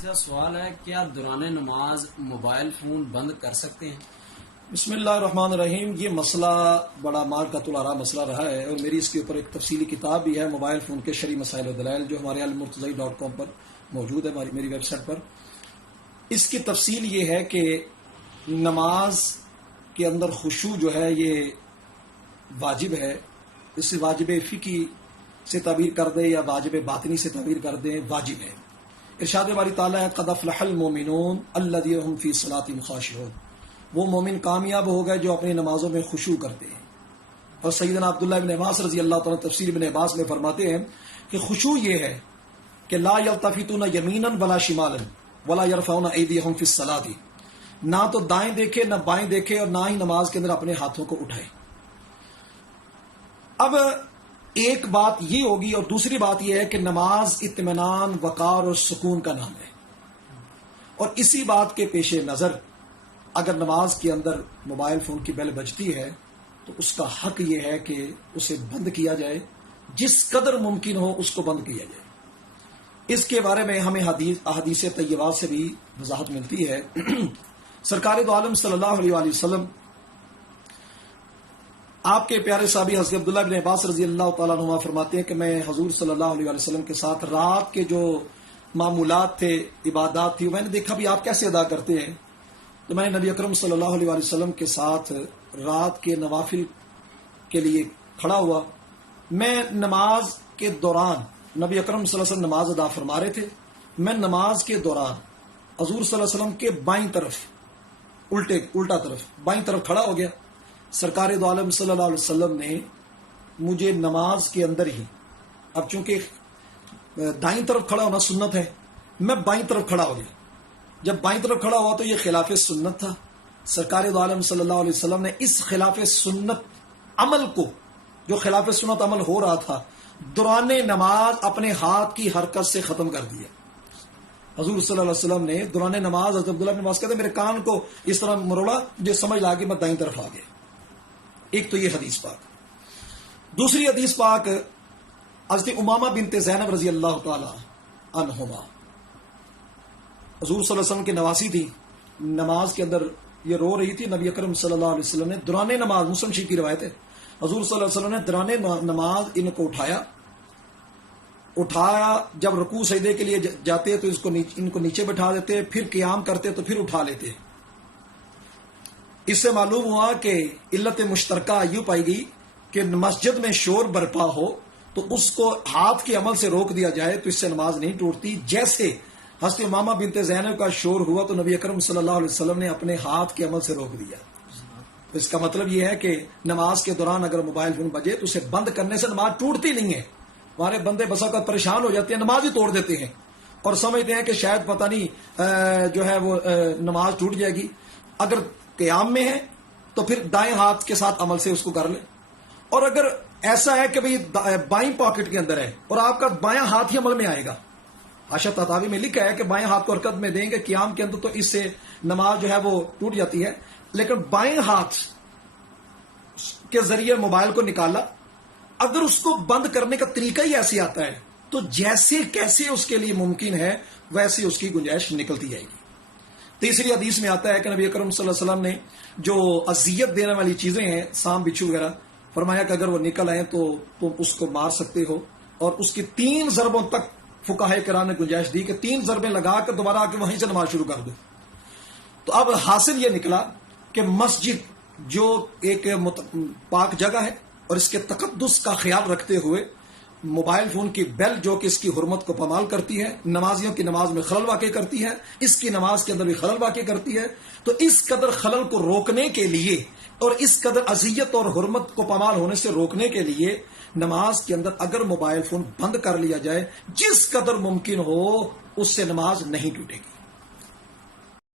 ایسا سوال ہے، کیا دوران نماز موبائل فون بند کر سکتے ہیں؟ بسم اللہ الرحمن الرحیم۔ یہ مسئلہ بڑا مارکۃ الآراء مسئلہ رہا ہے اور میری اس کے اوپر ایک تفصیلی کتاب بھی ہے، موبائل فون کے شرعی مسائل و دلائل، جو ہمارے المرتضی.com پر موجود ہے، میری ویب سائٹ پر۔ اس کی تفصیل یہ ہے کہ نماز کے اندر خشوع جو ہے یہ واجب ہے، اس سے واجب فقہی سے تعبیر کر دیں یا واجب باطنی سے تعبیر کر دیں، واجب ہے۔ ارشاد باری تعالیٰ ہے قد افلح المؤمنون الذین هم فی صلاتہم خاشعون، وہ مومن کامیاب ہو گئے جو اپنی نمازوں میں خشوع کرتے ہیں۔ اور سیدنا عبداللہ بن عباس رضی اللہ تعالیٰ تفسیر ابن عباس میں فرماتے ہیں کہ خشوع یہ ہے کہ لا یلتفتون یمینا ولا شمالا ولا یرفعون ایدیہم فی الصلاۃ، نہ تو دائیں دیکھے نہ بائیں دیکھے اور نہ ہی نماز کے اندر اپنے ہاتھوں کو اٹھائے۔ اب ایک بات یہ ہوگی اور دوسری بات یہ ہے کہ نماز اطمینان، وقار اور سکون کا نام ہے، اور اسی بات کے پیش نظر اگر نماز کے اندر موبائل فون کی بیل بجتی ہے تو اس کا حق یہ ہے کہ اسے بند کیا جائے، جس قدر ممکن ہو اس کو بند کیا جائے۔ اس کے بارے میں ہمیں احادیث طیبات سے بھی وضاحت ملتی ہے۔ سرکار دو عالم صلی اللہ علیہ وآلہ وسلم، آپ کے پیارے صحابی حضرت عبداللہ بن عباس رضی اللہ تعالیٰ عنہ فرماتے ہیں کہ میں حضور صلی اللہ علیہ وآلہ وسلم کے ساتھ رات کے جو معمولات تھے، عبادات تھی، میں نے دیکھا بھی آپ کیسے ادا کرتے ہیں، تو میں نے نبی اکرم صلی اللہ علیہ وآلہ وسلم کے ساتھ رات کے نوافل کے لیے کھڑا ہوا۔ میں نماز کے دوران نبی اکرم صلی اللہ علیہ وسلم نماز ادا فرما رہے تھے، میں نماز کے دوران حضور صلی اللہ علیہ وسلم کے بائیں طرف الٹا طرف بائیں طرف کھڑا ہو گیا۔ سرکار دو عالم صلی اللہ علیہ وسلم نے مجھے نماز کے اندر ہی، اب چونکہ دائیں طرف کھڑا ہونا سنت ہے، میں بائیں طرف کھڑا ہو گیا۔ جب بائیں طرف کھڑا ہوا تو یہ خلاف سنت تھا۔ سرکار دو عالم صلی اللہ علیہ وسلم نے اس خلاف سنت عمل کو، جو خلاف سنت عمل ہو رہا تھا، دوران نماز اپنے ہاتھ کی حرکت سے ختم کر دیا۔ حضور صلی اللہ علیہ وسلم نے دوران نماز، حضرت عبداللہ بن عباس کہتے ہیں میرے کان کو اس طرح مروڑا، مجھے سمجھ لگا کہ میں دائیں طرف آ گیا۔ ایک تو یہ حدیث پاک۔ دوسری حدیث پاک حضرت امامہ بنت زینب رضی اللہ تعالی عنہما، حضور صلی اللہ علیہ وسلم کی نواسی تھی، نماز کے اندر یہ رو رہی تھی۔ نبی اکرم صلی اللہ علیہ وسلم نے دوران نماز، مسلم شریف کی روایت ہے، حضور صلی اللہ علیہ وسلم نے دوران نماز ان کو اٹھایا، جب رکوع سجدے کے لیے جاتے تو ان کو نیچے بٹھا دیتے، پھر قیام کرتے تو پھر اٹھا لیتے۔ اس سے معلوم ہوا کہ علت مشترکہ یوں پائی گئی کہ مسجد میں شور برپا ہو تو اس کو ہاتھ کے عمل سے روک دیا جائے تو اس سے نماز نہیں ٹوٹتی۔ جیسے حضرت امامہ بنت زینب کا شور ہوا تو نبی اکرم صلی اللہ علیہ وسلم نے اپنے ہاتھ کے عمل سے روک دیا۔ اس کا مطلب یہ ہے کہ نماز کے دوران اگر موبائل فون بجے تو اسے بند کرنے سے نماز ٹوٹتی نہیں ہے۔ ہمارے بندے بسا اوقات پریشان ہو جاتے ہیں، نماز ہی توڑ دیتے ہیں اور سمجھتے ہیں کہ شاید پتہ نہیں جو ہے وہ نماز ٹوٹ جائے گی۔ اگر قیام میں ہے تو پھر دائیں ہاتھ کے ساتھ عمل سے اس کو کر لیں، اور اگر ایسا ہے کہ بائیں پاکٹ کے اندر ہے اور آپ کا بایاں ہاتھ ہی عمل میں آئے گا، حاشا تطاوی میں لکھا ہے کہ بائیں ہاتھ کو حرکت میں دیں گے قیام کے اندر تو اس سے نماز جو ہے وہ ٹوٹ جاتی ہے، لیکن بائیں ہاتھ کے ذریعے موبائل کو نکالا، اگر اس کو بند کرنے کا طریقہ ہی ایسے آتا ہے تو جیسے کیسے اس کے لیے ممکن ہے ویسے اس کی گنجائش نکلتی جائے گی۔ تیسری حدیث میں آتا ہے کہ نبی اکرم صلی اللہ علیہ وسلم نے جو اذیت دینے والی چیزیں ہیں، سام بچھو وغیرہ، فرمایا کہ اگر وہ نکل آئیں تو تم اس کو مار سکتے ہو، اور اس کی 3 ضربوں تک فقہاء کرام نے گنجائش دی کہ 3 ضربیں لگا کر دوبارہ آ کے وہیں سے نماز شروع کر دو۔ تو اب حاصل یہ نکلا کہ مسجد جو ایک پاک جگہ ہے اور اس کے تقدس کا خیال رکھتے ہوئے موبائل فون کی بیل جو کہ اس کی حرمت کو پامال کرتی ہے، نمازیوں کی نماز میں خلل واقع کرتی ہے، اس کی نماز کے اندر بھی خلل واقع کرتی ہے، تو اس قدر خلل کو روکنے کے لیے اور اس قدر اذیت اور حرمت کو پامال ہونے سے روکنے کے لیے نماز کے اندر اگر موبائل فون بند کر لیا جائے جس قدر ممکن ہو، اس سے نماز نہیں ٹوٹے گی۔